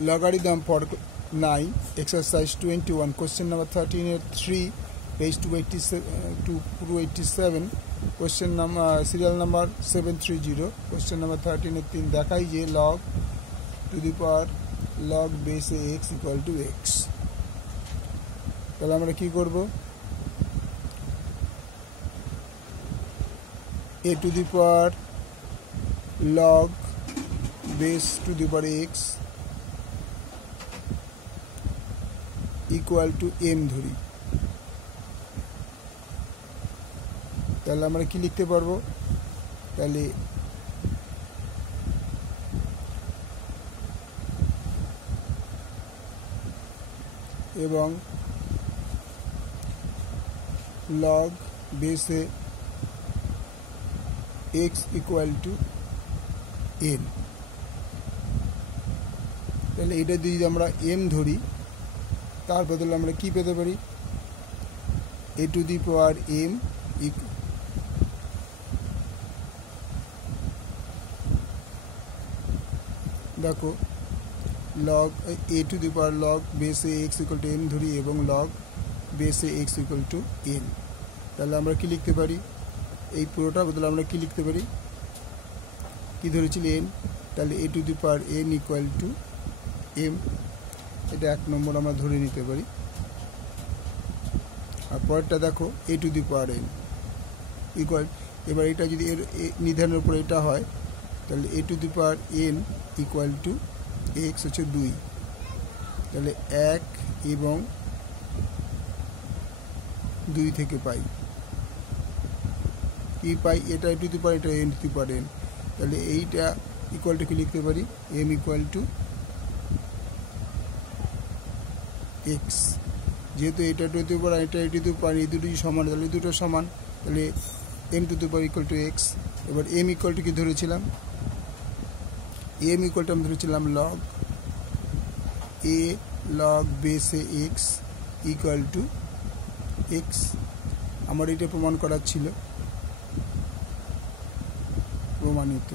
logarithm for 9, exercise 21, question number 13 at 3, page 287, question number serial number 730, question number 13 at 3 দেখাই যে log to the power log base x equal to x। তাহলে আমরা কি করব, a to the power log base to the power x equal to m ধরি। তাহলে আমরা কি লিখতে পারবো, তাহলে এবং log base x equal to n। তাহলে এটা যদি আমরা m ধরি তার বদলে আমরা কি পেতে পারি, a to the power m দেখো log a to the power log base x equal to m ধরি এবং log base x equal to n। তাহলে আমরা কি লিখতে পারি, এই পুরোটা বদলে আমরা কি লিখতে পারি, কি ধরেছিল n, তাহলে a to the power n equal to m, এটা এক নম্বর আমরা ধরে নিতে পারি। আর পরেরটা দেখো a to the power n equal, এবার এটা যদি এর নির্ধারণের উপরে এটা হয় তাহলে a to the power n equal to x হচ্ছে 2, তাহলে 1 এবং 2 থেকে পাই কি পাই, এটা a to the power এটা n to the power n, তাহলে এইটা ইকুয়াল টু কি লিখতে পারি, m ইকুয়াল টু x, যেহেতু এটা টু দি পাওয়ার এটা টু দি পাওয়ার এই দুটোই সমান, তাহলে দুটো সমান, তাহলে m to the power equal to x। এবার m ইকুয়াল টু কি ধরেছিলাম, m ইকুয়াল টু আমি ধরেছিলাম log a log base x equal to x। আমার এটা প্রমাণ করার ছিল, প্রমাণিত।